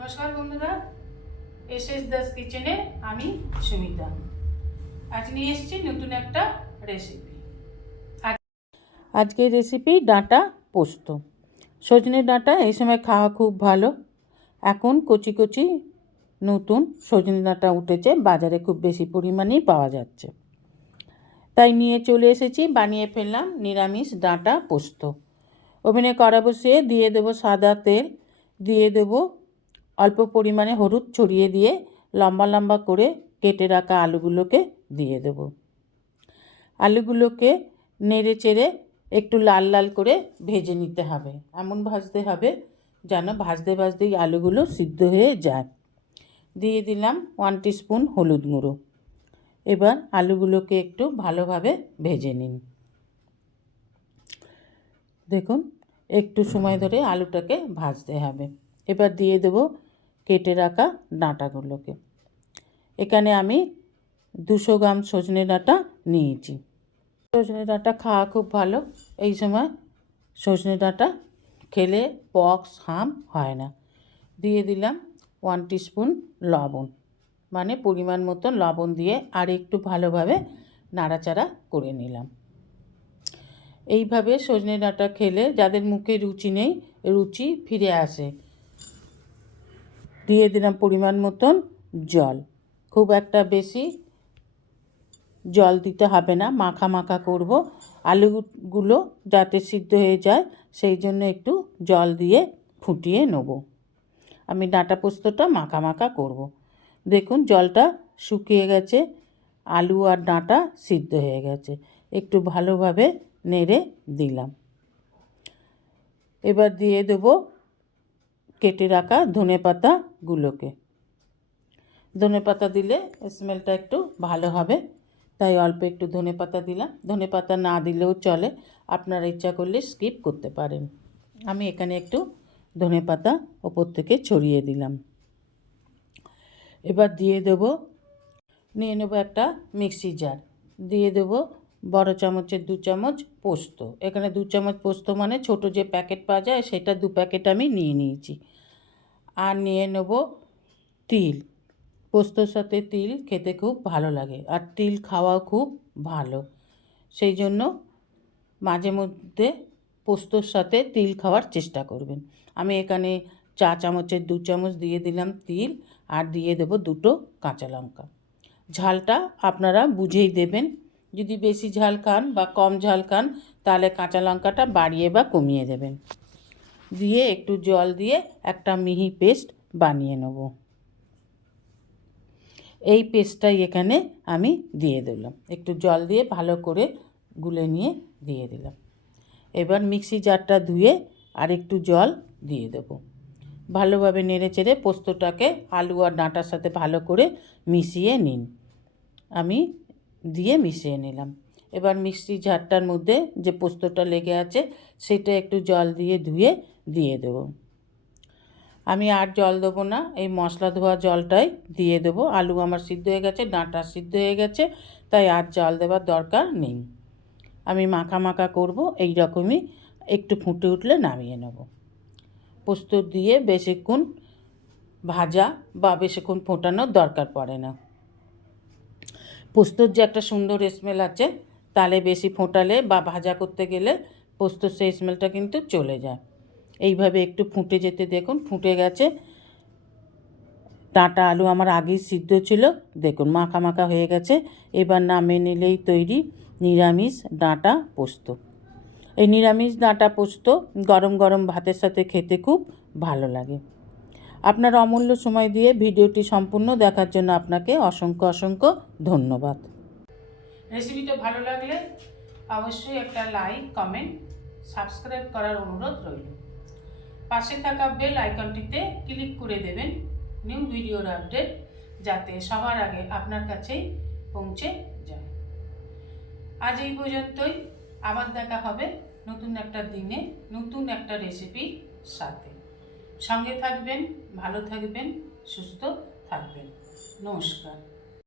নমস্কার বন্ধুরা S S Das কিচেনে আমি সুমিতা। আজ নিয়ে এসেছি নতুন একটা রেসিপি আজকের রেসিপি ডাঁটা পোস্ত। সজনে ডাঁটা এই সময় খাওয়া খুব ভালো। এখন কচি কচি নতুন সজনে ডাঁটা উঠেছে, বাজারে খুব বেশি পরিমাণেই পাওয়া যাচ্ছে। তাই নিয়ে চলে এসেছি, বানিয়ে ফেললাম নিরামিষ ডাঁটা পোস্ত। ওভেনে কড়া বসিয়ে দিয়ে দেবো সাদা তেল, দিয়ে দেবো অল্প পরিমাণে হলুদ ছড়িয়ে দিয়ে লম্বা লম্বা করে কেটে রাখা আলুগুলোকে দিয়ে দেবো। আলুগুলোকে নেড়ে চেড়ে একটু লাল লাল করে ভেজে নিতে হবে। এমন ভাজতে হবে যেন ভাজতে ভাজতেই আলুগুলো সিদ্ধ হয়ে যায়। দিয়ে দিলাম ওয়ান স্পুন হলুদ গুঁড়ো। এবার আলুগুলোকে একটু ভালোভাবে ভেজে নিন। দেখুন, একটু সময় ধরে আলুটাকে ভাজতে হবে। এবার দিয়ে দেবো কেটে রাখা ডাঁটাগুলোকে। এখানে আমি দুশো গ্রাম সজনে ডাঁটা নিয়েছি। সজনে ডাঁটা খাওয়া খুব ভালো। এই সময় সজনে ডাঁটা খেলে পক্স, হাম হয় না। দিয়ে দিলাম ওয়ান স্পুন লবণ। মানে পরিমাণ মতো লবণ দিয়ে আর একটু ভালোভাবে নাড়াচাড়া করে নিলাম। এইভাবে সজনে ডাঁটা খেলে যাদের মুখে রুচি নেই, রুচি ফিরে আসে। দিয়ে দিলাম পরিমাণ মতন জল। খুব একটা বেশি জল দিতে হবে না, মাখা মাখা করব। আলুগুলো যাতে সিদ্ধ হয়ে যায়, সেই জন্য একটু জল দিয়ে ফুটিয়ে নেব। আমি ডাঁটা পোস্তটা মাখা মাখা করব। দেখুন, জলটা শুকিয়ে গেছে, আলু আর ডাঁটা সিদ্ধ হয়ে গেছে। একটু ভালোভাবে নেড়ে দিলাম। এবার দিয়ে দেবো কেটে রাখা ধনে পাতাগুলোকে ধনে পাতা দিলে স্মেলটা একটু ভালো হবে, তাই অল্প একটু ধনে পাতা দিলাম। ধনে পাতা না দিলেও চলে, আপনারা ইচ্ছা করলে স্কিপ করতে পারেন। আমি এখানে একটু ধনে পাতা ওপর থেকে ছড়িয়ে দিলাম। এবার দিয়ে দেব, নিয়ে নেব একটা মিক্সি জার দিয়ে দেবো বড় চামচের দু চামচ পোস্ত। এখানে দু চামচ পোস্ত মানে ছোট যে প্যাকেট পাওয়া যায়, সেটা দু প্যাকেট আমি নিয়ে নিয়েছি। আর নিয়ে নেব তিল। পোস্তর সাথে তিল খেতে খুব ভালো লাগে আর তিল খাওয়াও খুব ভালো। সেই জন্য মাঝে মধ্যে পোস্তর সাথে তিল খাওয়ার চেষ্টা করবেন। আমি এখানে চা চামচের দু চামচ দিয়ে দিলাম তিল আর দিয়ে দেবো দুটো কাঁচা লঙ্কা। ঝালটা আপনারা বুঝেই দেবেন যদি বেশি ঝাল খান বা কম ঝাল খান, তাহলে কাঁচা লঙ্কাটা বাড়িয়ে বা কমিয়ে দেবেন। দিয়ে একটু জল দিয়ে একটা মিহি পেস্ট বানিয়ে নেব। এই পেস্টটাই এখানে আমি দিয়ে দিলাম। একটু জল দিয়ে ভালো করে গুলে নিয়ে দিয়ে দিলাম। এবার মিক্সি জারটা ধুয়ে আর একটু জল দিয়ে দেবো। ভালোভাবে নেড়ে চেড়ে পোস্তটাকে আলু আর ডাঁটার সাথে ভালো করে মিশিয়ে নিন। আমি দিয়ে মিশিয়ে নিলাম। এবার মিক্সি ঝাড়টার মধ্যে যে পোস্তটা লেগে আছে, সেটা একটু জল দিয়ে ধুয়ে দিয়ে দেবো। আমি আর জল দেবো না, এই মশলা ধোয়া জলটাই দিয়ে দেবো। আলু আমার সিদ্ধ হয়ে গেছে, ডাঁটা সিদ্ধ হয়ে গেছে, তাই আর জল দেওয়ার দরকার নেই। আমি মাখা মাখা করব, এই রকমই একটু ফুটে উঠলে নামিয়ে নেব। পোস্ত দিয়ে বেশিক্ষণ ভাজা বা বেশিক্ষণ ফোটানোর দরকার পড়ে না। পোস্তর যে একটা সুন্দর স্মেল আছে, তালে বেশি ফোটালে বা ভাজা করতে গেলে পোস্তর সেই স্মেলটা কিন্তু চলে যায়। এইভাবে একটু ফুটে যেতে দেখুন, ফুটে গেছে। ডাঁটা আলু আমার আগেই সিদ্ধ ছিল, দেখুন মাখা মাখা হয়ে গেছে। এবার নামিয়ে নিলেই তৈরি নিরামিষ ডাঁটা পোস্ত। এই নিরামিষ ডাঁটা পোস্ত গরম গরম ভাতের সাথে খেতে খুব ভালো লাগে। আপনার অমূল্য সময় দিয়ে ভিডিওটি সম্পূর্ণ দেখার জন্য আপনাকে অসংখ্য অসংখ্য ধন্যবাদ। রেসিপিটা ভালো লাগলে অবশ্যই একটা লাইক, কমেন্ট, সাবস্ক্রাইব করার অনুরোধ রইল। পাশে থাকা বেল আইকনটিতে ক্লিক করে দেবেন নিউ ভিডিওর আপডেট যাতে সবার আগে আপনার কাছেই পৌঁছে যায়। আজ এই পর্যন্তই। আবার দেখা হবে নতুন একটা দিনে, নতুন একটা রেসিপির সাথে। সঙ্গে থাকবেন ভালো থাকবেন সুস্থ থাকবেন। নমস্কার।